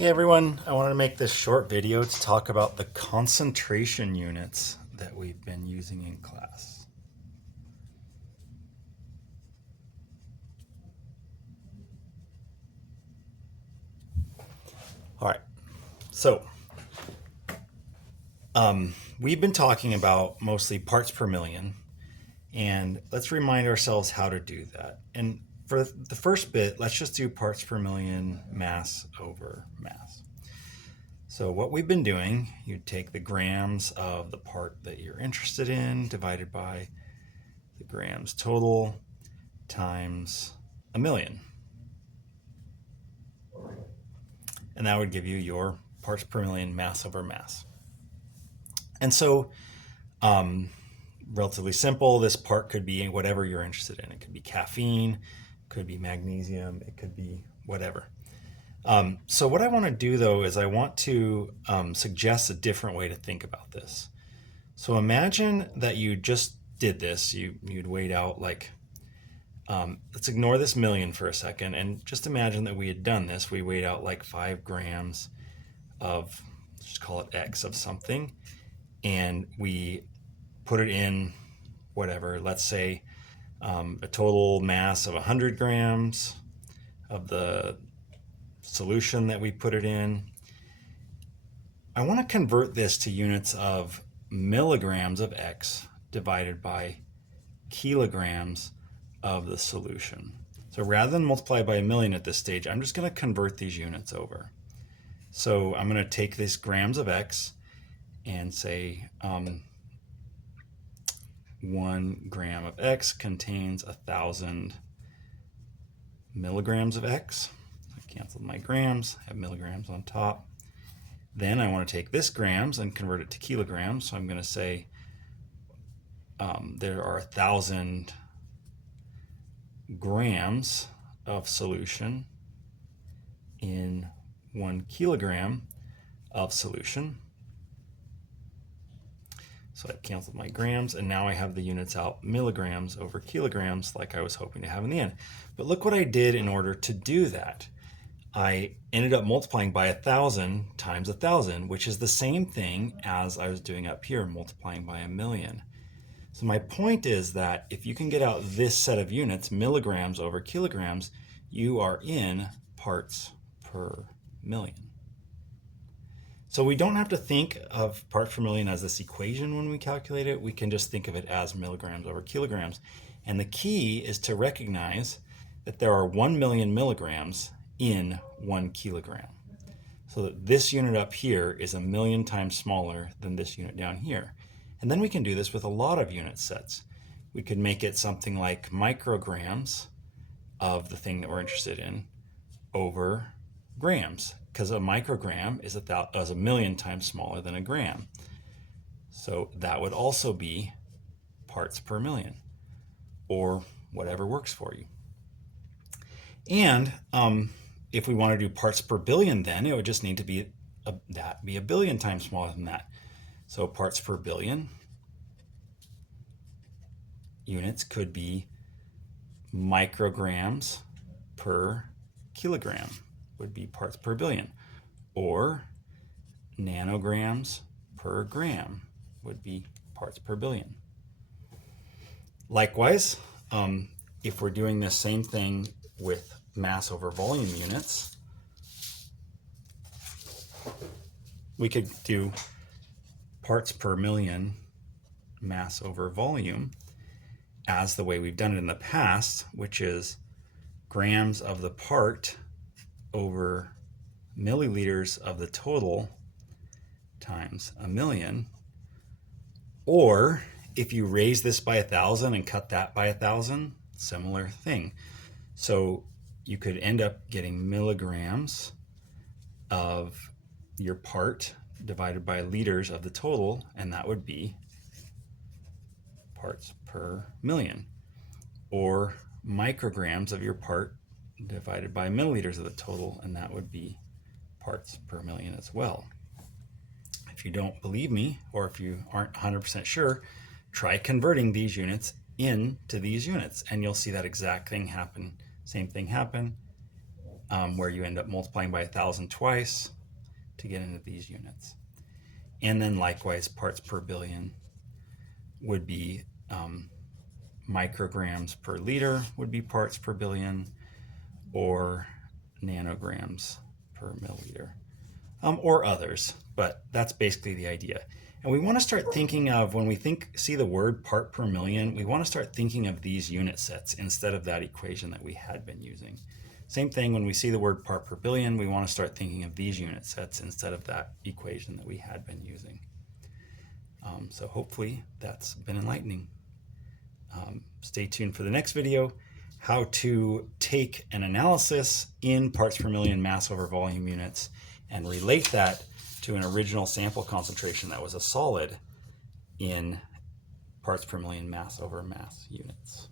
Hey everyone, I wanted to make this short video to talk about the concentration units that we've been using in class. All right, so we've been talking about mostly parts per million, and let's remind ourselves how to do that. And for the first bit, let's just do parts per million mass over mass. So what we've been doing, you take the grams of the part that you're interested in divided by the grams total times a million. And that would give you your parts per million mass over mass. And so, relatively simple, this part could be whatever you're interested in. It could be caffeine, it could be magnesium, it could be whatever. So what I want to do though is I want to suggest a different way to think about this. So imagine that you just did this, you'd weighed out like, let's ignore this million for a second and just imagine that we had done this. We weighed out like 5 grams of, just call it X of something, and we put it in whatever, let's say a total mass of 100 grams of the solution that we put it in. I want to convert this to units of milligrams of X divided by kilograms of the solution. So rather than multiply by a million at this stage, I'm just going to convert these units over. So I'm going to take this grams of X and say 1 gram of X contains 1,000 milligrams of X. I canceled my grams, have milligrams on top. Then I want to take this grams and convert it to kilograms. So I'm going to say there are 1,000 grams of solution in 1 kilogram of solution. So I canceled my grams, and now I have the units out milligrams over kilograms like I was hoping to have in the end. But look what I did in order to do that. I ended up multiplying by 1,000 times 1,000, which is the same thing as I was doing up here, multiplying by a million. So my point is that if you can get out this set of units, milligrams over kilograms, you are in parts per million. So we don't have to think of parts per million as this equation when we calculate it. We can just think of it as milligrams over kilograms. And the key is to recognize that there are 1 million milligrams in 1 kilogram. So that this unit up here is 1 million times smaller than this unit down here. And then we can do this with a lot of unit sets. We could make it something like micrograms of the thing that we're interested in over grams, because a microgram is 1 million times smaller than a gram. So that would also be parts per million, or whatever works for you. And if we want to do parts per billion, then it would just need to be that be 1 billion times smaller than that. So parts per billion units could be micrograms per kilogram would be parts per billion, or nanograms per gram would be parts per billion. Likewise, if we're doing the same thing with mass over volume units, we could do parts per million mass over volume as the way we've done it in the past, which is grams of the part over milliliters of the total times 1 million. Or if you raise this by 1,000 and cut that by 1,000, similar thing. So you could end up getting milligrams of your part divided by liters of the total, and that would be parts per million. Or micrograms of your part divided by milliliters of the total, and that would be parts per million as well. If you don't believe me, or if you aren't 100% sure, try converting these units into these units, and you'll see that exact thing happen, same thing happen where you end up multiplying by 1,000 twice to get into these units. And then likewise, parts per billion would be micrograms per liter would be parts per billion, or nanograms per milliliter, or others, but that's basically the idea. And we want to start thinking of, when we see the word part per million, we want to start thinking of these unit sets instead of that equation that we had been using. Same thing, when we see the word part per billion, we want to start thinking of these unit sets instead of that equation that we had been using. So hopefully that's been enlightening. Stay tuned for the next video, how to take an analysis in parts per million mass over volume units and relate that to an original sample concentration that was a solid in parts per million mass over mass units.